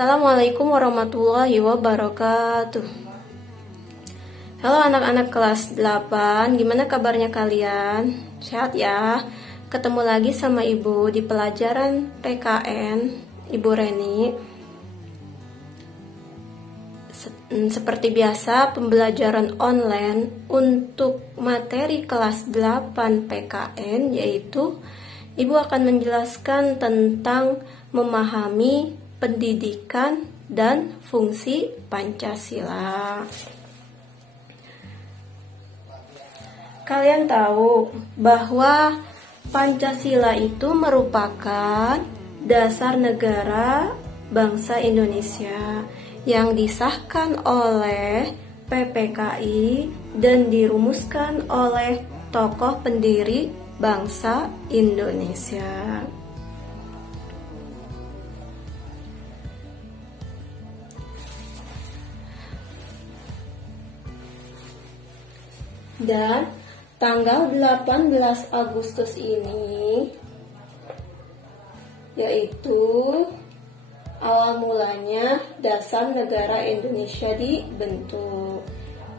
Assalamualaikum warahmatullahi wabarakatuh. Halo anak-anak kelas 8, gimana kabarnya kalian? Sehat ya? Ketemu lagi sama Ibu di pelajaran PKN, Ibu Reni. Seperti biasa, pembelajaran online untuk materi kelas 8 PKN, yaitu Ibu akan menjelaskan tentang memahami pendidikan dan fungsi Pancasila. Kalian tahu bahwa Pancasila itu merupakan dasar negara bangsa Indonesia yang disahkan oleh PPKI dan dirumuskan oleh tokoh pendiri bangsa Indonesia. Dan tanggal 18 Agustus ini, yaitu awal mulanya dasar negara Indonesia dibentuk.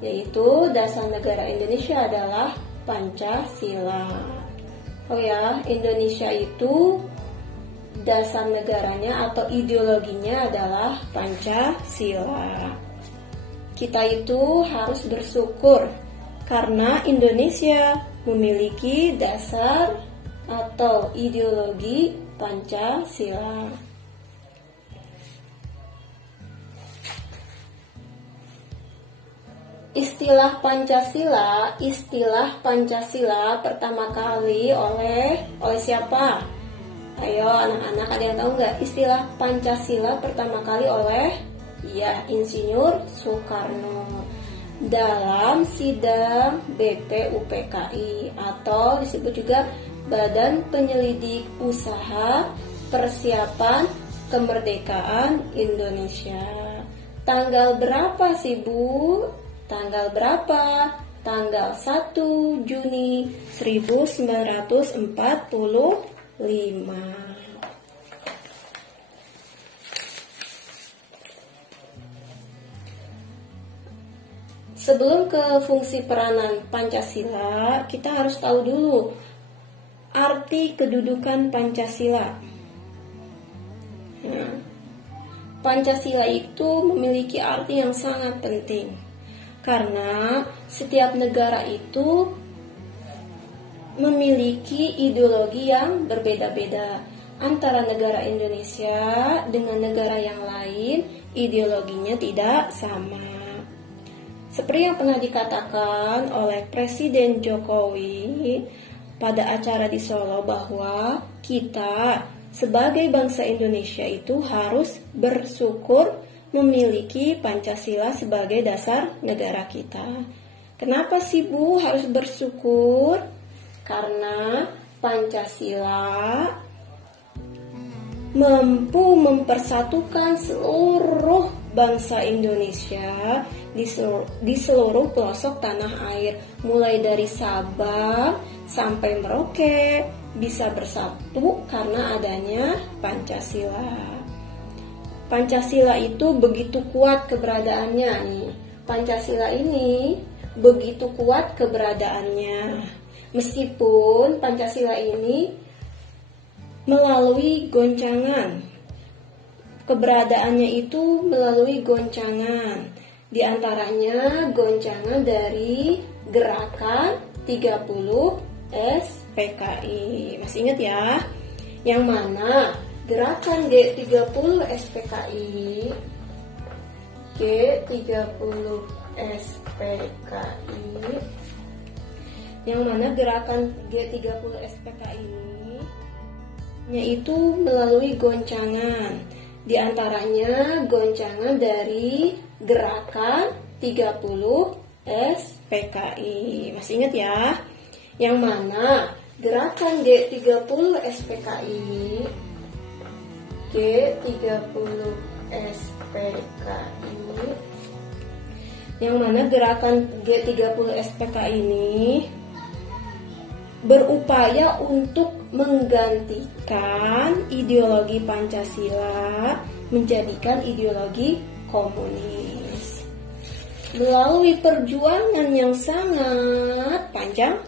Yaitu dasar negara Indonesia adalah Pancasila. Oh ya, Indonesia itu dasar negaranya atau ideologinya adalah Pancasila. Kita itu harus bersyukur karena Indonesia memiliki dasar atau ideologi Pancasila. Istilah Pancasila pertama kali oleh siapa? Ayo anak-anak, ada yang tahu nggak? Istilah Pancasila pertama kali oleh Insinyur Soekarno dalam sidang BPUPKI atau disebut juga Badan Penyelidik Usaha Persiapan Kemerdekaan Indonesia. Tanggal berapa sih Bu? Tanggal berapa? Tanggal 1 Juni 1945. Sebelum ke fungsi peranan Pancasila, kita harus tahu dulu arti kedudukan Pancasila. Pancasila itu memiliki arti yang sangat penting karena setiap negara itu memiliki ideologi yang berbeda-beda. Antara negara Indonesia dengan negara yang lain, ideologinya tidak sama. Seperti yang pernah dikatakan oleh Presiden Jokowi pada acara di Solo bahwa kita sebagai bangsa Indonesia itu harus bersyukur memiliki Pancasila sebagai dasar negara kita. Kenapa sih Bu harus bersyukur? Karena Pancasila mampu mempersatukan seluruh bangsa Indonesia di seluruh pelosok tanah air, mulai dari Sabang sampai Merauke bisa bersatu karena adanya Pancasila. Pancasila itu begitu kuat keberadaannya nih. Pancasila ini begitu kuat keberadaannya. Meskipun Pancasila ini melalui goncangan, keberadaannya itu melalui goncangan. Di antaranya goncangan dari gerakan 30 SPKI. Masih ingat ya? Yang mana gerakan G30 SPKI yang mana gerakan G30 SPKI ini yaitu melalui goncangan. Di antaranya goncangan dari gerakan 30 SPKI. Masih ingat ya? Yang mana gerakan G30 SPKI yang mana gerakan G30 SPKI ini berupaya untuk menggantikan ideologi Pancasila menjadikan ideologi komunis. Melalui perjuangan yang sangat panjang,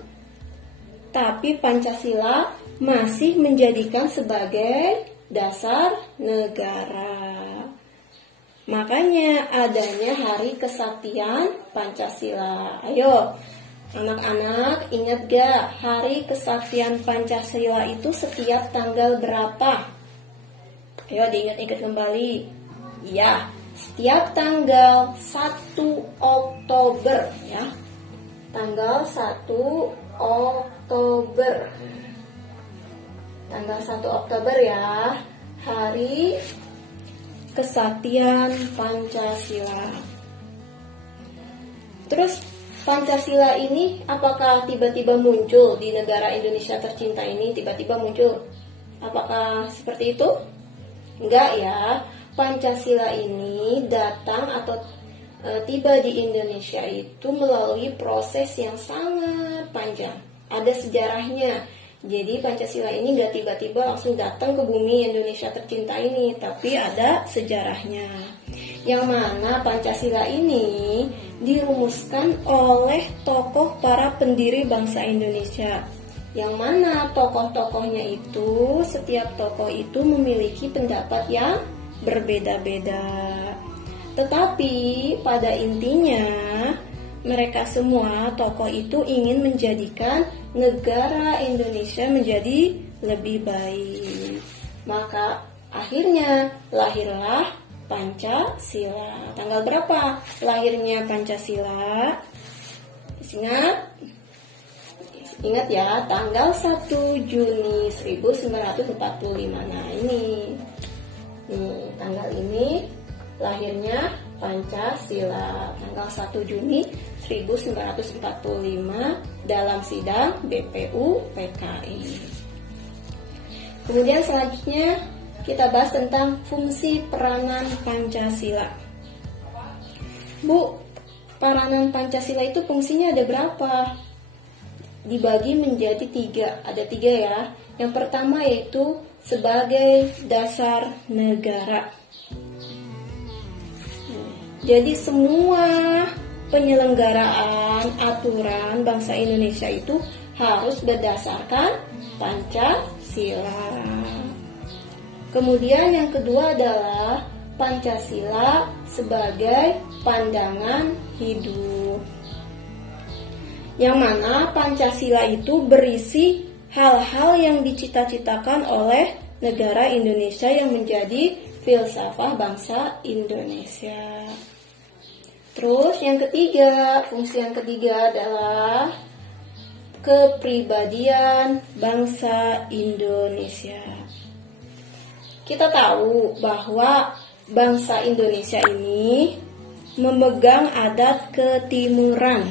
tapi Pancasila masih menjadikan sebagai dasar negara. Makanya adanya Hari Kesaktian Pancasila. Ayo, anak-anak, ingat gak Hari Kesaktian Pancasila itu setiap tanggal berapa? Ayo diingat-ingat kembali. Ya, setiap tanggal 1 Oktober ya. Tanggal 1 Oktober. Tanggal 1 Oktober ya. Hari Kesaktian Pancasila. Terus Pancasila ini apakah tiba-tiba muncul di negara Indonesia tercinta ini? Tiba-tiba muncul? Apakah seperti itu? Enggak ya. Pancasila ini datang atau tiba di Indonesia itu melalui proses yang sangat panjang. Ada sejarahnya. Jadi Pancasila ini gak tiba-tiba langsung datang ke bumi Indonesia tercinta ini, tapi ada sejarahnya. Yang mana Pancasila ini dirumuskan oleh tokoh para pendiri bangsa Indonesia. Yang mana tokoh-tokohnya itu, setiap tokoh itu memiliki pendapat yang berbeda-beda. Tetapi pada intinya mereka semua tokoh itu ingin menjadikan negara Indonesia menjadi lebih baik. Maka akhirnya lahirlah Pancasila. Tanggal berapa lahirnya Pancasila? Ingat ya, tanggal 1 Juni 1945. Nah ini tanggal ini lahirnya Pancasila, tanggal 1 Juni 1945 dalam sidang BPU PKI. Kemudian selanjutnya kita bahas tentang fungsi peranan Pancasila. Bu, peranan Pancasila itu fungsinya ada berapa? Dibagi menjadi 3, ada 3 ya. Yang pertama yaitu sebagai dasar negara. Jadi semua penyelenggaraan aturan bangsa Indonesia itu harus berdasarkan Pancasila. Kemudian yang kedua adalah Pancasila sebagai pandangan hidup. Yang mana Pancasila itu berisi hal-hal yang dicita-citakan oleh negara Indonesia yang menjadi filsafah bangsa Indonesia. Terus yang ketiga, fungsi yang ketiga adalah kepribadian bangsa Indonesia. Kita tahu bahwa bangsa Indonesia ini memegang adat ketimuran.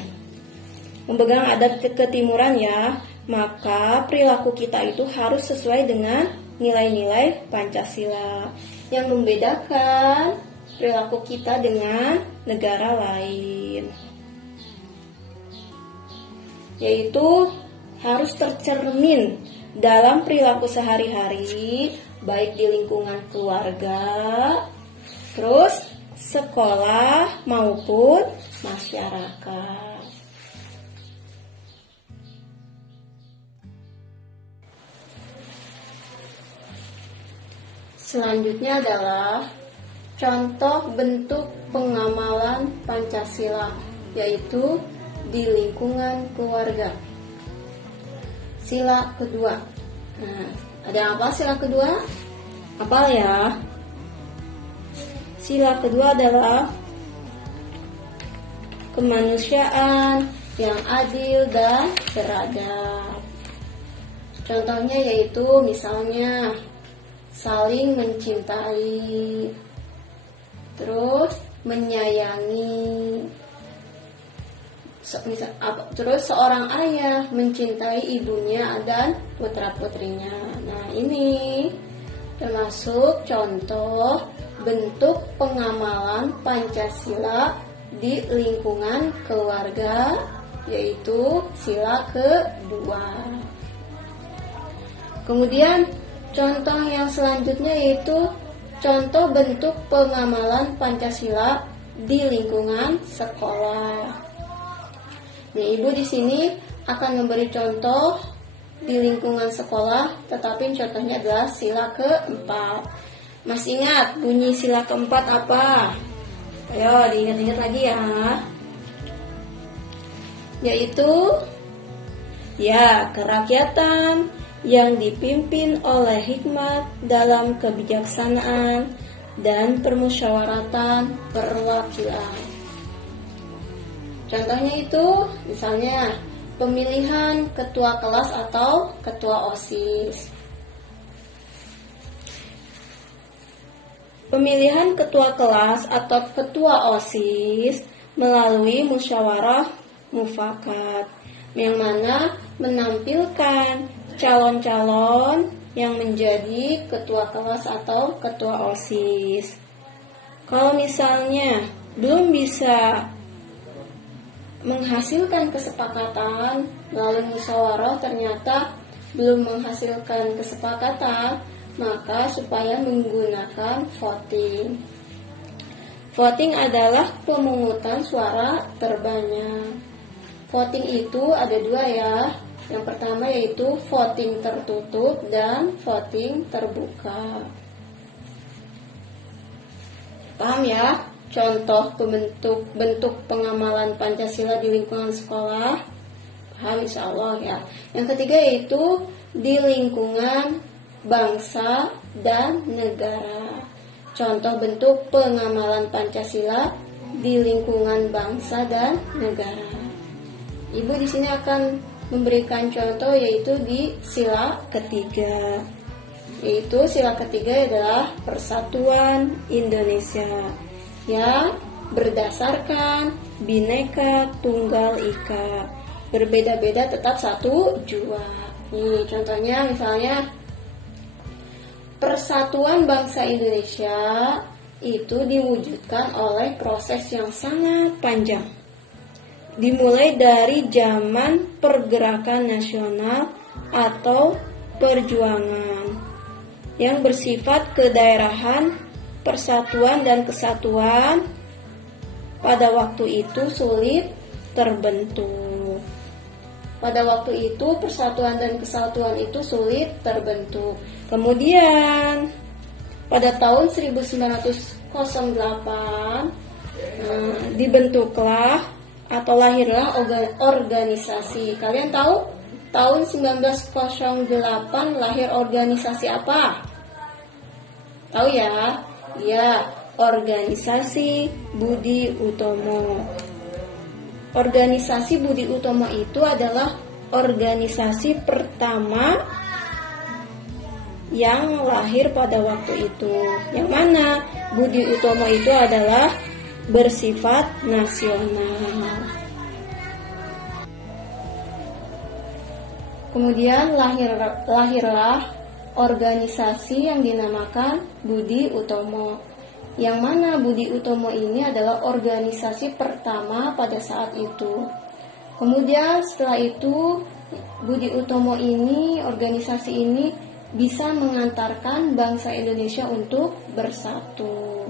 Memegang adat ketimuran ya, maka perilaku kita itu harus sesuai dengan nilai-nilai Pancasila yang membedakan perilaku kita dengan negara lain, yaitu harus tercermin dalam perilaku sehari-hari, baik di lingkungan keluarga, terus sekolah maupun masyarakat. Selanjutnya adalah contoh bentuk pengamalan Pancasila, yaitu di lingkungan keluarga. Sila kedua. Nah, ada apa sila kedua? Apa ya? Sila kedua adalah kemanusiaan yang adil dan beradab. Contohnya yaitu misalnya saling mencintai, terus menyayangi, terus seorang ayah mencintai ibunya dan putra-putrinya. Nah, ini termasuk contoh bentuk pengamalan Pancasila di lingkungan keluarga, yaitu sila kedua. Kemudian contoh yang selanjutnya yaitu contoh bentuk pengamalan Pancasila di lingkungan sekolah. Nih, Ibu di sini akan memberi contoh di lingkungan sekolah, tetapi contohnya adalah sila keempat. Masih ingat bunyi sila keempat apa? Ayo diingat-ingat lagi ya. Yaitu kerakyatan yang dipimpin oleh hikmat dalam kebijaksanaan dan permusyawaratan perwakilan. Contohnya itu misalnya pemilihan ketua kelas atau ketua OSIS. Pemilihan ketua kelas atau ketua OSIS melalui musyawarah mufakat, yang mana menampilkan calon-calon yang menjadi ketua kelas atau ketua OSIS. Kalau misalnya belum bisa menghasilkan kesepakatan melalui musyawarah, ternyata belum menghasilkan kesepakatan, maka supaya menggunakan voting. Voting adalah pemungutan suara terbanyak. Voting itu ada dua ya. Yang pertama yaitu voting tertutup dan voting terbuka. Paham ya? Contoh bentuk pengamalan Pancasila di lingkungan sekolah. Paham insya Allah ya. Yang ketiga yaitu di lingkungan bangsa dan negara. Contoh bentuk pengamalan Pancasila di lingkungan bangsa dan negara. Ibu di sini akan memberikan contoh yaitu di sila ketiga. Yaitu sila ketiga adalah Persatuan Indonesia yang berdasarkan Bhinneka Tunggal Ika. Berbeda-beda tetap satu jua. Nih contohnya misalnya Persatuan Bangsa Indonesia itu diwujudkan oleh proses yang sangat panjang. Dimulai dari zaman pergerakan nasional atau perjuangan yang bersifat kedaerahan, persatuan dan kesatuan pada waktu itu sulit terbentuk. Pada waktu itu persatuan dan kesatuan itu sulit terbentuk. Kemudian pada tahun 1908 dibentuklah atau lahirlah organisasi. Kalian tahu tahun 1908 lahir organisasi apa? Tahu ya? Ya, organisasi Budi Utomo. Organisasi Budi Utomo itu adalah organisasi pertama yang lahir pada waktu itu. Yang mana Budi Utomo itu adalah bersifat nasional. Kemudian lahirlah organisasi yang dinamakan Budi Utomo. Yang mana Budi Utomo ini adalah organisasi pertama pada saat itu. Kemudian setelah itu Budi Utomo ini, organisasi ini bisa mengantarkan bangsa Indonesia untuk bersatu.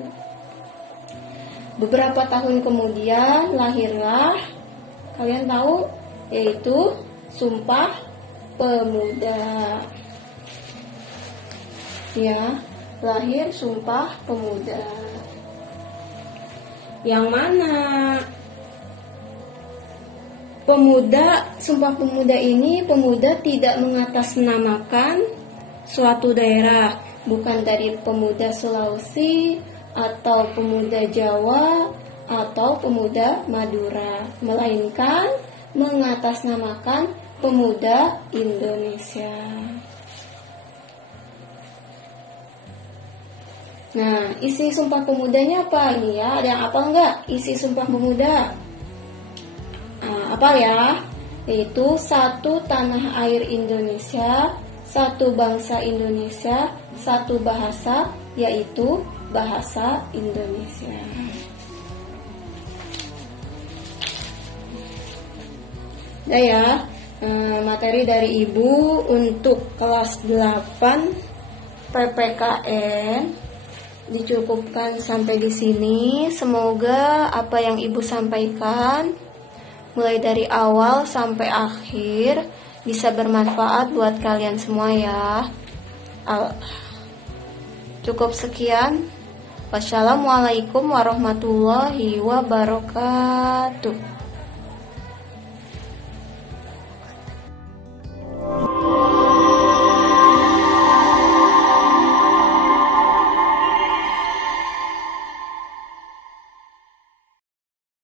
Beberapa tahun kemudian lahirlah, kalian tahu, yaitu Sumpah Pemuda. Ya, lahir Sumpah Pemuda. Yang mana Sumpah Pemuda ini, pemuda tidak mengatasnamakan suatu daerah, bukan dari pemuda Sulawesi atau pemuda Jawa atau pemuda Madura, melainkan mengatasnamakan pemuda Indonesia. Nah, isi Sumpah Pemudanya apa ini ya? Ada yang apa enggak isi Sumpah Pemuda? Nah, apa ya? Yaitu satu tanah air Indonesia, satu bangsa Indonesia, satu bahasa, yaitu bahasa Indonesia. Nah ya, materi dari Ibu untuk kelas 8 PPKN dicukupkan sampai di sini. Semoga apa yang Ibu sampaikan mulai dari awal sampai akhir bisa bermanfaat buat kalian semua ya. Cukup sekian. Wassalamualaikum warahmatullahi wabarakatuh.